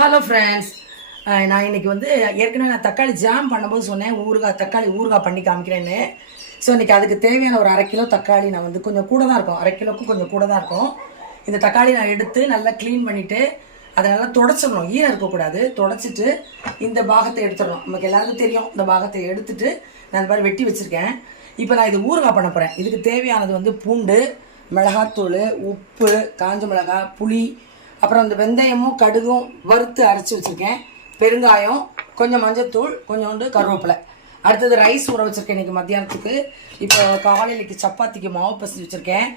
Hello friends நான் இன்னைக்கு வந்து ஏற்கனவே நான் தக்காளி ஜாம் பண்ணும்போது சொன்னேன் ஊறுகாய் தக்காளி ஊறுகாய் பண்ணி காமிக்கிறேன்னு. ஸோ இன்றைக்கி அதுக்கு தேவையான ஒரு அரை கிலோ தக்காளி நான் வந்து கொஞ்சம் கூட தான் இருக்கும். அரை கிலோக்கும் கொஞ்சம் கூட தான் இருக்கும். இந்த தக்காளி நான் எடுத்து நல்லா க்ளீன் பண்ணிவிட்டு அதை நல்லா தொடச்சிடணும். ஈரம் இருக்கக்கூடாது. தொடச்சிட்டு இந்த பாகத்தை எடுத்துடணும். நமக்கு எல்லாருக்கும் தெரியும் இந்த பாகத்தை எடுத்துட்டு நான் இந்த மாதிரி வெட்டி வச்சுருக்கேன். இப்போ நான் இது ஊறுகாய் பண்ண போகிறேன் இதுக்கு தேவையானது வந்து பூண்டு மிளகாத்தூள் உப்பு காஞ்ச மிளகாய் புளி அப்புறம் இந்த வெந்தயமும் கடுகும் வறுத்து அரைச்சி வச்சுருக்கேன். பெருங்காயம் கொஞ்சம் மஞ்சத்தூள் கொஞ்சோண்டு கருவேப்பிலை. அடுத்தது ரைஸ் ஊற வச்சுருக்கேன் இன்றைக்கி மத்தியானத்துக்கு. இப்போ காலையிலைக்கு சப்பாத்திக்கு மாவு பசஞ்சு வச்சுருக்கேன்.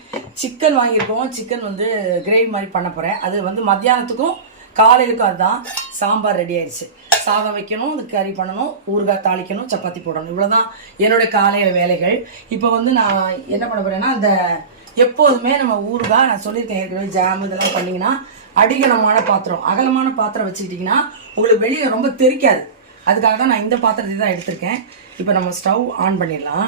சிக்கன் வாங்கியிருக்கோம். சிக்கன் வந்து கிரேவி மாதிரி பண்ண போகிறேன் அது வந்து மத்தியானத்துக்கும் காலையிலுக்கும் அதுதான். சாம்பார் ரெடி ஆயிடுச்சு. சாதம் வைக்கணும் அது கறி பண்ணணும் ஊறுகாய் தாளிக்கணும் சப்பாத்தி போடணும். இவ்வளோதான் என்னுடைய காலையில வேலைகள். இப்போ வந்து நான் என்ன பண்ண போகிறேன்னா அந்த எப்போதுமே நம்ம ஊறுகாய் நான் சொல்லியிருக்கேன் ஏற்கனவே ஜாம் இதெல்லாம் பண்ணிங்கன்னா அடிகலமான பாத்திரம் அகலமான பாத்திரம் வச்சுக்கிட்டிங்கன்னா உங்களுக்கு வெளியே ரொம்ப தெரிக்காது. அதுக்காக தான் நான் இந்த பாத்திரத்தை தான் எடுத்திருக்கேன். இப்போ நம்ம ஸ்டவ் ஆன் பண்ணிடலாம்.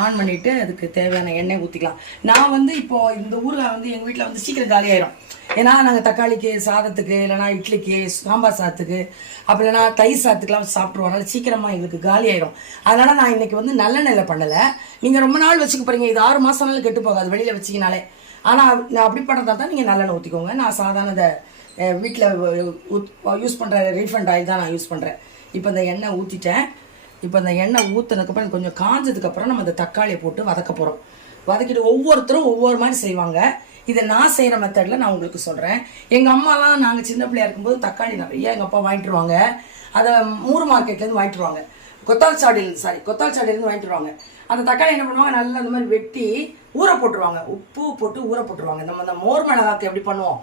ஆன் பண்ணிவிட்டு அதுக்கு தேவையான எண்ணெய் ஊற்றிக்கலாம் நான் வந்து இப்போது இந்த ஊரில் வந்து எங்கள் வீட்டில் வந்து சீக்கிரம் காலி ஆயிரும். ஏன்னா நாங்கள் தக்காளிக்கு சாதத்துக்கு இல்லைனா இட்லிக்கு சாம்பார் சாதத்துக்கு அப்படி இல்லைனா தயிர் சாதத்துக்குலாம் சாப்பிட்ருவோம் அதனால் சீக்கிரமாக எங்களுக்கு காலி ஆயிரும். அதனால் நான் இன்னைக்கு வந்து நல்லெண்ணெயில் பண்ணலை. நீங்கள் ரொம்ப நாள் வச்சுக்க போகிறீங்க இது ஆறு மாதம்னாலும் கெட்டு போகாது. வெளியில் வச்சிங்கனாலே. ஆனால் நான் அப்படி பண்ணுறதா தான் நீங்கள் நல்லெண்ணெய் ஊற்றிக்கோங்க நான் சாதாரண வீட்டில் யூஸ் பண்ணுற ரீஃபண்ட் ஆயில் தான் நான் யூஸ் பண்ணுறேன் இப்போ இந்த எண்ணெய் ஊற்றிட்டேன் இப்போ அந்த எண்ணெய் ஊற்றினதுக்கப்புறம் கொஞ்சம் காஞ்சதுக்கப்புறம் நம்ம அந்த தக்காளியை போட்டு வதக்க போகிறோம் வதக்கிட்டு ஒவ்வொருத்தரும் ஒவ்வொரு மாதிரி செய்வாங்க. இதை நான் செய்கிற மெத்தடில் நான் உங்களுக்கு சொல்கிறேன் எங்கள் அம்மாலாம் நாங்கள் சின்ன பிள்ளையா இருக்கும்போது தக்காளி நிறைய எங்கள் அப்பா வாங்கிட்டுருவாங்க அதை மூர் மார்க்கெட்லேருந்து வாங்கிட்டுருவாங்க கொத்தால் சாடியில் சாரி கொத்தால் சாடியிலேருந்து வாங்கிட்டுருவாங்க. அந்த தக்காளி என்ன பண்ணுவாங்க? நல்லா இந்த மாதிரி வெட்டி ஊற போட்டுருவாங்க. உப்பு போட்டு ஊற போட்டுருவாங்க. நம்ம அந்த மோர் மிளகாக்கு எப்படி பண்ணுவோம்?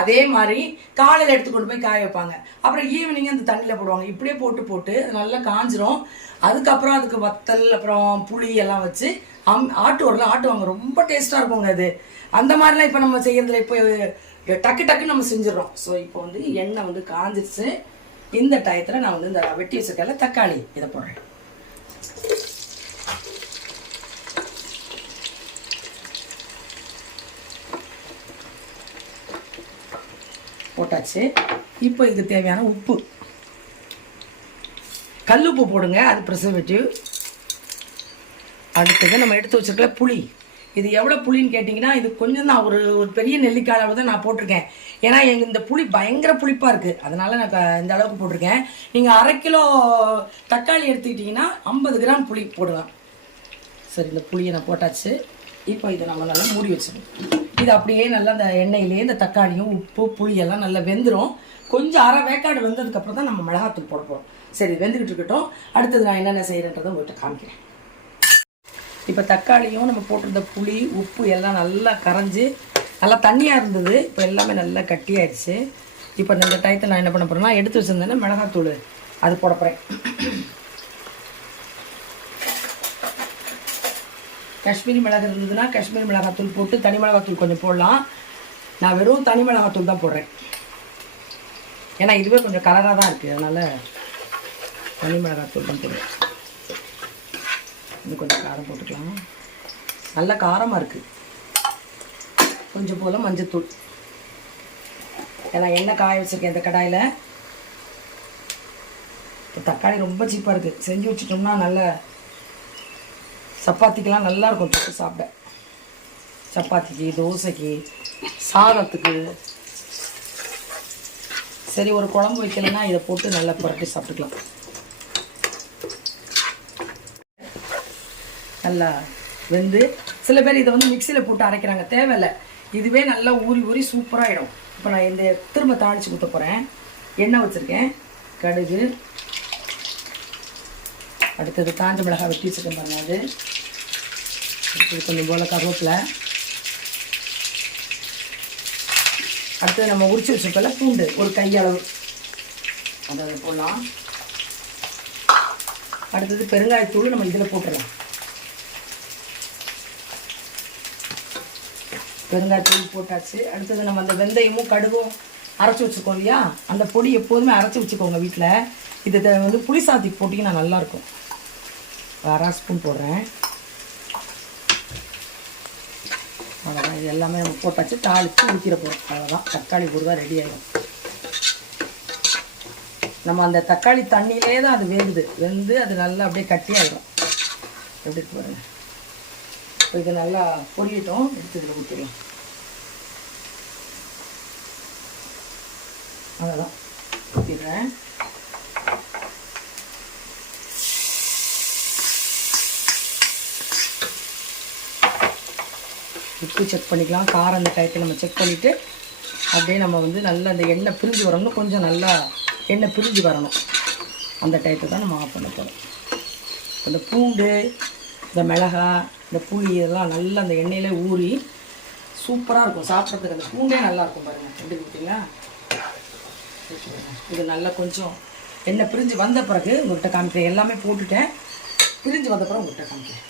அதே மாதிரி காலையில் எடுத்து கொண்டு போய் காய வைப்பாங்க. அப்புறம் ஈவினிங் அந்த தண்ணியில் போடுவாங்க. இப்படியே போட்டு போட்டு நல்லா காஞ்சிரும். அதுக்கப்புறம் அதுக்கு வத்தல் அப்புறம் புளி எல்லாம் வச்சு அம் ஆட்டு ஆட்டுவரில் ஆட்டுவாங்க. ரொம்ப டேஸ்ட்டாக இருக்குங்க அது. அந்த மாதிரிலாம் இப்போ நம்ம செய்கிறதுல இப்போ டக்கு டக்குன்னு நம்ம செஞ்சிடறோம். ஸோ இப்போ வந்து எண்ணெய் வந்து காஞ்சிருச்சு. இந்த டயத்தில் நான் வந்து இந்த வெட்டி வச்சிருக்கல தக்காளி இதை போடுறேன். போட்டாச்சு. இப்போ இதுக்கு தேவையான உப்பு. கல்லுப்பு போடுங்க அது ப்ரிசர்வேட்டிவ் அடுத்தது நம்ம எடுத்து வச்சிருக்கல புளி. இது எவ்வளோ புளின்னு கேட்டிங்கன்னா இது கொஞ்சம் தான் ஒரு ஒரு பெரிய நெல்லிக்காய் அளவு தான் நான் போட்டிருக்கேன். ஏன்னா எங்கள் இந்த புளி பயங்கர புளிப்பாக இருக்குது அதனால் நான் இந்த அளவுக்கு போட்டிருக்கேன். நீங்கள் அரை கிலோ தக்காளி எடுத்துக்கிட்டிங்கன்னா ஐம்பது கிராம் புளி போடுவேன். சரி இந்த புளியை நான் போட்டாச்சு. இப்போ இதை நம்ம நல்லா மூடி வச்சிடணும். இது அப்படியே நல்லா அந்த எண்ணெயிலேயே இந்த தக்காளியும் உப்பு புளியெல்லாம் நல்லா வெந்துடும் கொஞ்சம் அரை வேக்காடு வெந்ததுக்கப்புறம் தான் நம்ம மிளகாத்தூள் போட போகிறோம் சரி வெந்துக்கிட்டு இருக்கட்டும். அடுத்தது நான் என்னென்ன செய்கிறேன்றதை உங்கள்கிட்ட காமிக்கிறேன். இப்போ தக்காளியும் நம்ம போட்டிருந்த புளி உப்பு எல்லாம் நல்லா கரைஞ்சி நல்லா தண்ணியாக இருந்தது. இப்போ எல்லாமே நல்லா கட்டியாயிடுச்சு. இப்போ இந்த டயத்தை நான் என்ன பண்ண போகிறேன்னா எடுத்து வச்சுருந்தேன்னா மிளகாத்தூள் அது போட போகிறேன் காஷ்மீரி மிளகு இருந்ததுன்னா காஷ்மீரி மிளகாத்தூள் போட்டு தனி மிளகாத்தூள் கொஞ்சம் போடலாம். நான் வெறும் தனி மிளகாத்தூள் தான் போடுறேன். ஏன்னா இதுவே கொஞ்சம் கலராக தான் இருக்குது அதனால் தனி மிளகாத்தூள் தான் போடுறேன். இது கொஞ்சம் காரம் போட்டுக்கலாம். நல்ல காரமாக இருக்குது கொஞ்சம் போல் மஞ்சத்தூள். ஏன்னா எண்ணெய் காய வச்சுருக்கேன் இந்த கடாயில். இப்போ தக்காளி ரொம்ப சீப்பாக இருக்குது செஞ்சு வச்சுட்டோம்னா நல்ல சப்பாத்திக்கெலாம் நல்லாயிருக்கும் தொட்டு சாப்பிட. சப்பாத்திக்கு தோசைக்கு சாதத்துக்கு. சரி ஒரு குழம்பு வைக்கலைன்னா இதை போட்டு நல்லா புரட்டி சாப்பிட்டுக்கலாம். நல்லா வெந்து சில பேர் இதை வந்து மிக்சியில் போட்டு அரைக்கிறாங்க. தேவையில்லை. இதுவே நல்லா ஊறி ஊறி சூப்பராகிடும் இப்போ நான் இந்த திரும்ப தாளித்து ஊற்ற போகிறேன் எண்ணெய் வச்சுருக்கேன். கடுகு. அடுத்தது காஞ்ச மிளகாய் வெட்டி வச்சுருக்கேன் பாருங்க அது. அடுத்தது கொஞ்சம் போல் கருவேப்பிலை. அடுத்தது நம்ம உரிச்சு வச்சுருக்கல பூண்டு. ஒரு கையளவு அதை போடலாம். அடுத்தது பெருங்காயத்தூள் நம்ம இதில் போட்டுடலாம். வெங்காயத்தூள் போட்டாச்சு. அடுத்தது நம்ம அந்த வெந்தயமும் கடுகும் அரைச்சி வச்சுருக்கோம் இல்லையா? அந்த பொடி எப்போதுமே அரைச்சி வச்சுக்கோங்க வீட்டில் இது த- வந்து புளி சாத்தி போட்டிங்கன்னா நல்லாயிருக்கும். அரை ஸ்பூன் போடுறேன். அவ்வளோதான் இது எல்லாமே நம்ம போட்டாச்சு. தாளித்து ஊற்றிட போகிறோம் அவ்வளோதான் தக்காளி ஊறுகாய் ரெடி ஆகிடும் நம்ம அந்த தக்காளி தண்ணியிலே தான் அது வேகுது. வெந்து அது நல்லா அப்படியே கட்டியாகிடும் எப்படி இருக்கு இப்போ இது நல்லா பொரியட்டும் எடுத்து இதில் ஊற்றிடலாம் அவ்வளோதான் ஊற்றிடுறேன் உப்பு செக் பண்ணிக்கலாம். காரம் அந்த டயத்தில் நம்ம செக் பண்ணிவிட்டு அப்படியே நம்ம வந்து நல்லா அந்த எண்ணெய் பிரிஞ்சு வரணும். கொஞ்சம் நல்லா எண்ணெய் பிரிஞ்சு வரணும். அந்த டயத்தை தான் நம்ம ஆஃப் பண்ண போகிறோம் அந்த பூண்டு இந்த மிளகா இந்த புளி இதெல்லாம் நல்லா அந்த எண்ணெயில் ஊறி சூப்பராக இருக்கும். சாப்பிட்றதுக்கு அந்த பூண்டே நல்லா இருக்கும் பாருங்கள் எப்படி பார்த்தீங்களா இது நல்லா கொஞ்சம் எண்ணெய் பிரிஞ்சு வந்த பிறகு உங்கள்கிட்ட காமிக்கிறேன். எல்லாமே போட்டுட்டேன். பிரிஞ்சு வந்த பிறகு உங்கள்கிட்ட காமிக்கிறேன்.